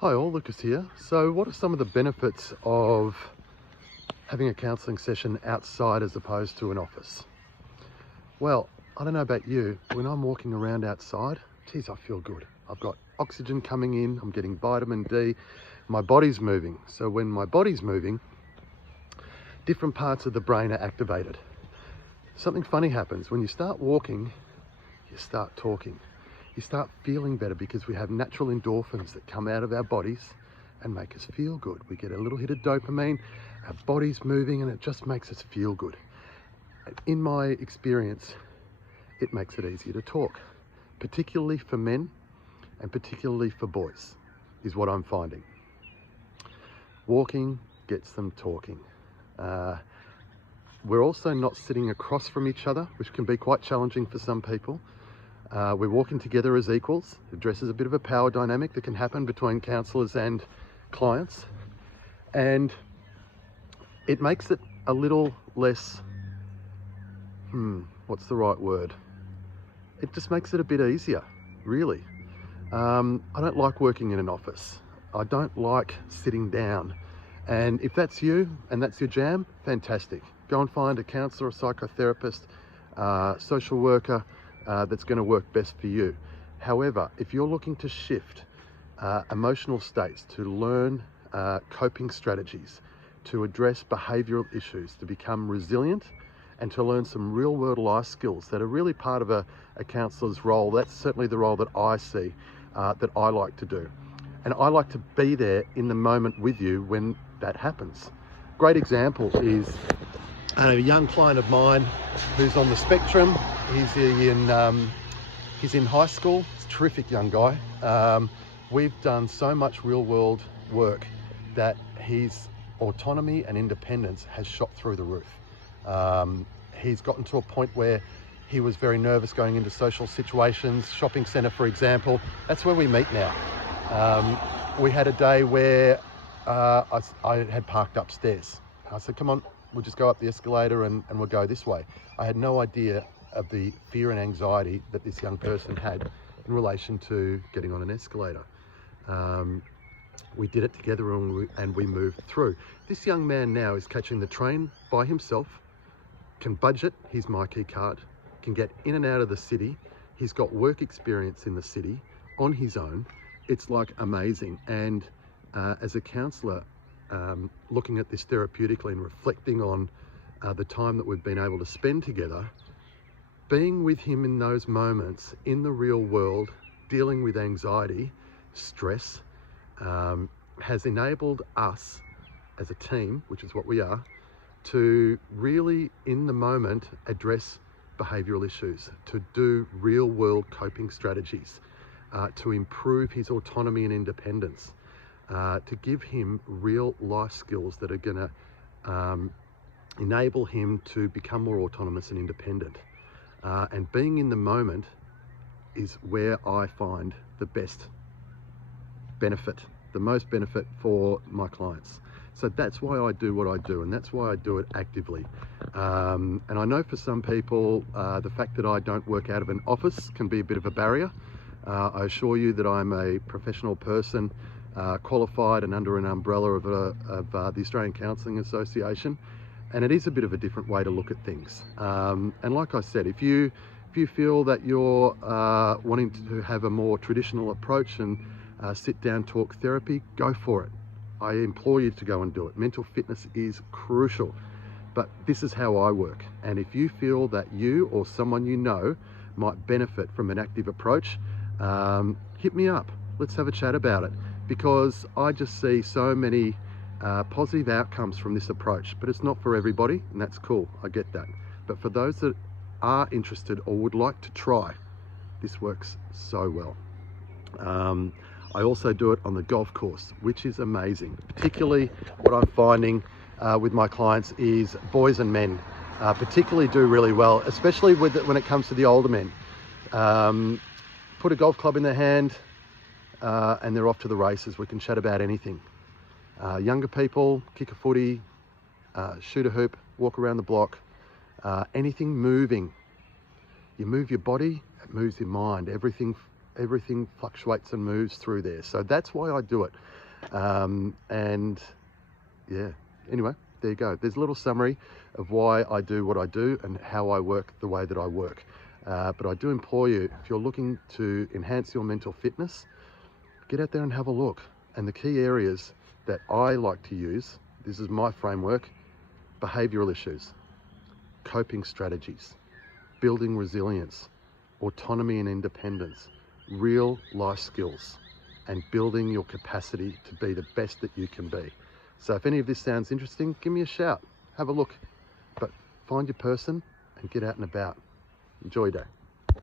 Hi all, Lucas here. So what are some of the benefits of having a counselling session outside as opposed to an office? Well, I don't know about you, when I'm walking around outside, geez, I feel good. I've got oxygen coming in, I'm getting vitamin D, my body's moving. So when my body's moving, different parts of the brain are activated. Something funny happens. When you start walking, you start talking. You start feeling better because we have natural endorphins that come out of our bodies and make us feel good. We get a little hit of dopamine, our body's moving, and it just makes us feel good. In my experience, it makes it easier to talk, particularly for men and particularly for boys, is what I'm finding. Walking gets them talking. We're also not sitting across from each other, which can be quite challenging for some people. We're walking together as equals. It addresses a bit of a power dynamic that can happen between counsellors and clients. And it makes it a little less, what's the right word? It just makes it a bit easier, really. I don't like working in an office. I don't like sitting down. And if that's you and that's your jam, fantastic. Go and find a counsellor, a psychotherapist, social worker, that's going to work best for you. However, if you're looking to shift emotional states, to learn coping strategies, to address behavioural issues, to become resilient, and to learn some real world life skills that are really part of a counsellor's role, that's certainly the role that I see, that I like to do. And I like to be there in the moment with you when that happens. Great example is a young client of mine who's on the spectrum. He's in high school. He's a terrific young guy. We've done so much real world work that his autonomy and independence has shot through the roof. He's gotten to a point where he was very nervous going into social situations, shopping centre for example. That's where we meet now. We had a day where I had parked upstairs. I said, come on, we'll just go up the escalator and we'll go this way. I had no idea of the fear and anxiety that this young person had in relation to getting on an escalator. We did it together and we moved through. This young man now is catching the train by himself, can budget his MyKey card, can get in and out of the city. He's got work experience in the city on his own. It's like amazing. And as a counsellor, looking at this therapeutically and reflecting on the time that we've been able to spend together, being with him in those moments in the real world, dealing with anxiety, stress, has enabled us as a team, which is what we are, to really in the moment address behavioural issues, to do real world coping strategies, to improve his autonomy and independence, to give him real life skills that are going to enable him to become more autonomous and independent. And being in the moment is where I find the best benefit, the most benefit for my clients. So that's why I do what I do, and that's why I do it actively. And I know for some people, the fact that I don't work out of an office can be a bit of a barrier. I assure you that I'm a professional person, qualified and under an umbrella of the Australian Counselling Association. And it is a bit of a different way to look at things. And like I said, if you feel that you're wanting to have a more traditional approach and sit down talk therapy, go for it. I implore you to go and do it. Mental fitness is crucial, but this is how I work. And if you feel that you or someone you know might benefit from an active approach, hit me up. Let's have a chat about it, because I just see so many positive outcomes from this approach. But it's not for everybody, and that's cool, I get that. But for those that are interested or would like to try, this works so well. I also do it on the golf course, which is amazing. Particularly what I'm finding with my clients is boys and men particularly do really well, especially when it comes to the older men. Put a golf club in their hand and they're off to the races. We can chat about anything. Younger people, kick a footy, shoot a hoop, walk around the block, anything moving. You move your body, it moves your mind. Everything everything fluctuates and moves through there. So that's why I do it. And yeah, anyway, there you go. There's a little summary of why I do what I do and how I work the way that I work. But I do implore you, if you're looking to enhance your mental fitness, get out there and have a look. And the key areas that I like to use, this is my framework: behavioural issues, coping strategies, building resilience, autonomy and independence, real life skills, and building your capacity to be the best that you can be. So if any of this sounds interesting, give me a shout, have a look. But find your person and get out and about. Enjoy your day.